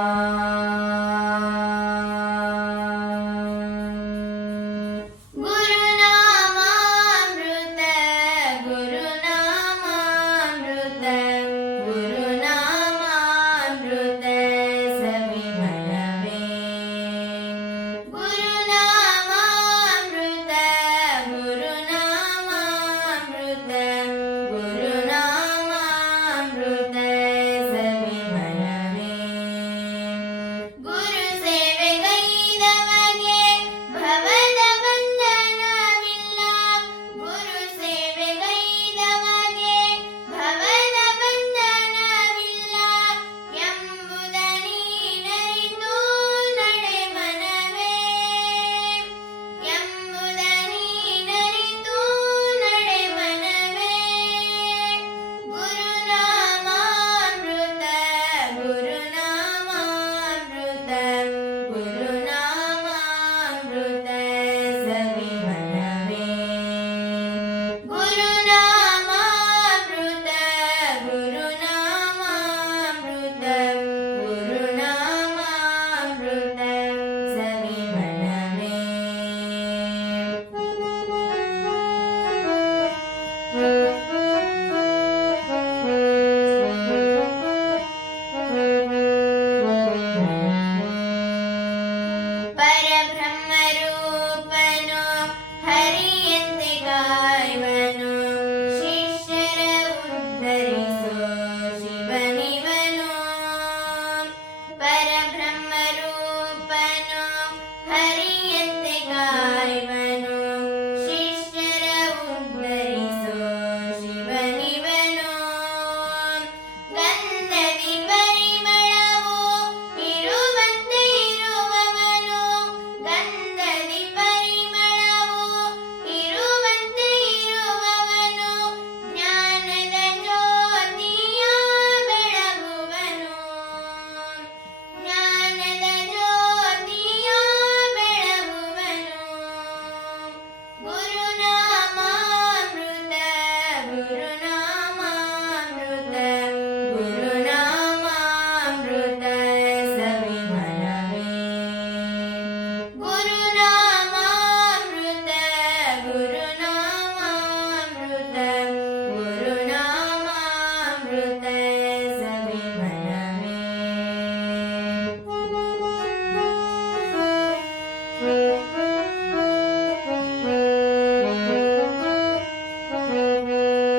Uh... Uh...